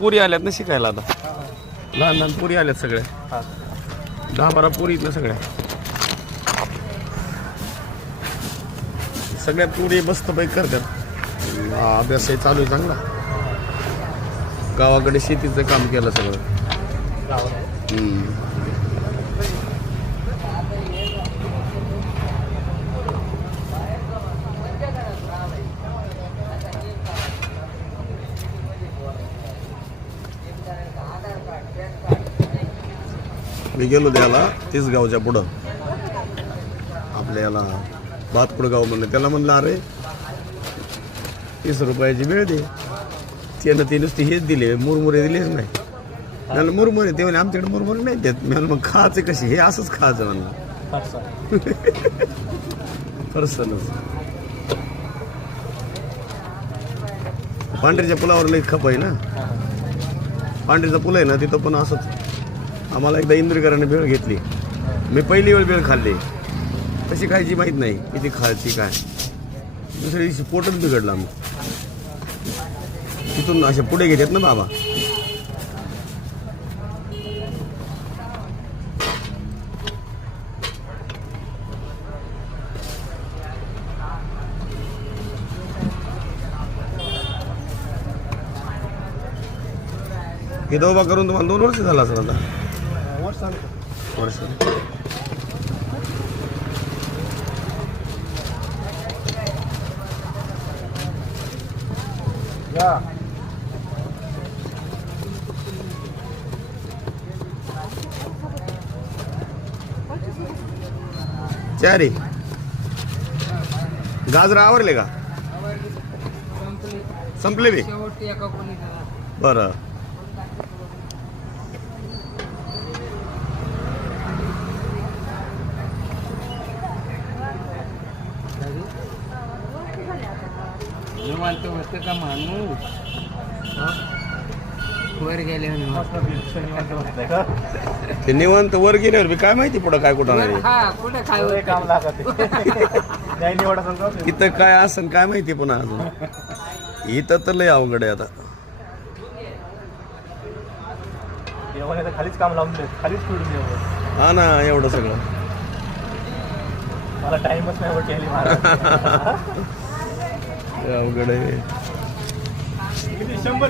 पुरी आल्यात ना शिकायला आता. लहान लहान पुरी आल्यात सगळ्या. 10-12 पुरी ना सगळ्या. सगळ्या पुरी मस्त पैकी करतात. अभ्यास आहे चालू आहे चांगला. गावाकडे शेतीचं काम केलं सगळं. मी गेलो त्याला तिसगावच्या पुढं आपल्या याला भातकुडगाव म्हणलं. त्याला म्हणलं अरे 30 रुपयाची वेळ दे. त्यानं ते नुसती हेच दिले, मुरमुरे दिलेच नाही. त्याला मुरमुरे ते म्हणे आमच्याकडे मुरमुरे नाही देत. मी मग खायचे कशी? हे असंच खायचं म्हणलं. फरसनच पांढरीच्या पुलावर लई खप आहे ना. पांढरीचा पूल आहे ना तिथं पण असंच. आम्हाला एकदा इंद्रकरांनी भेळ घेतली. मी पहिली वेळ भेळ खाल्ली. कशी खायची माहीत नाही, किती खायची काय. दुसऱ्या दिवशी पोटच बिघडला. मग तिथून असे पुढे घेतात ना बाबा. हे दोबा करून तुम्हाला 2 वर्ष झाला असेल आता. वर्ष. चारी गाजर आवरले का? संपले बी. बरं. निवांत होतं का माणूस वर गेले. ते निवांत वर गेल्यावर बी काय माहिती पुढं काय कुठं नाही. कुठे काय काम लागत इथं काय असं काय माहिती. पुन्हा अजून इथं तर लय अवघड आहे आता. खालीच काम लावून देत. खालीच सोडून. हा ना एवढं सगळं. मला टाइमच नाही केली महाराज. अवघड आहे. 100